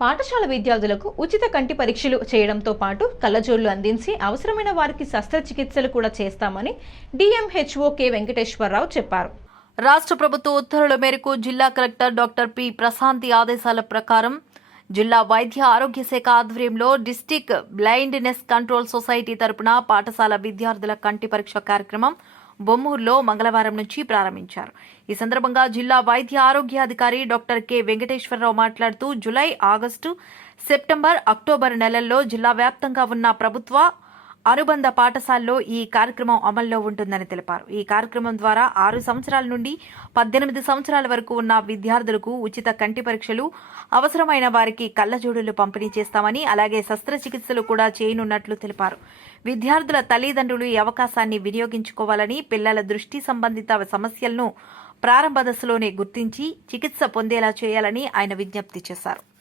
పాఠశాల విద్యార్థులకు ఉచిత కంటి పరీక్షలు చేయడంతో పాటు కళ్ళజోళ్ళు అందించి అవసరమైన వారికి శస్త్రచికిత్సలు కూడా చేస్తామని డిఎంహెచ్ఓ కె వెంకటేశ్వరరావు చెప్పారు. రాష్ట్ర ప్రభుత్వ ఉత్తర్వుల మేరకు జిల్లా కలెక్టర్ డాక్టర్ పి ప్రశాంతి ఆదేశాల ప్రకారం జిల్లా వైద్య ఆరోగ్య శాఖ ఆధ్వర్యంలో డిస్టిక్ బ్లైండ్నెస్ కంట్రోల్ సొసైటీ తరపున పాఠశాల విద్యార్థుల కంటి పరీక్ష కార్యక్రమం బొమ్మూరులో మంగళవారం నుంచి ప్రారంభించారు. ఈ సందర్భంగా జిల్లా వైద్య ఆరోగ్యాధికారి డాక్టర్ కె. వెంకటేశ్వరరావు మాట్లాడుతూ జులై ఆగస్టు సెప్టెంబర్ అక్టోబర్ నెలల్లో జిల్లా వ్యాప్తంగా ఉన్న ప్రభుత్వ అనుబంధ పాఠశాలలో ఈ కార్యక్రమం అమల్లో ఉంటుందని తెలిపారు. ఈ కార్యక్రమం ద్వారా ఆరు సంవత్సరాల నుండి పద్దెనిమిది సంవత్సరాల వరకు ఉన్న విద్యార్థులకు ఉచిత కంటి పరీక్షలు అవసరమైన వారికి కళ్ళజోడులు పంపిణీ చేస్తామని అలాగే శస్త్రచికిత్సలు కూడా చేయనున్నట్లు తెలిపారు. విద్యార్థుల తల్లిదండ్రులు ఈ అవకాశాన్ని వినియోగించుకోవాలని పిల్లల దృష్టి సంబంధిత సమస్యలను ప్రారంభ దశలోనే గుర్తించి చికిత్స పొందేలా చేయాలని ఆయన విజ్ఞప్తి చేశారు.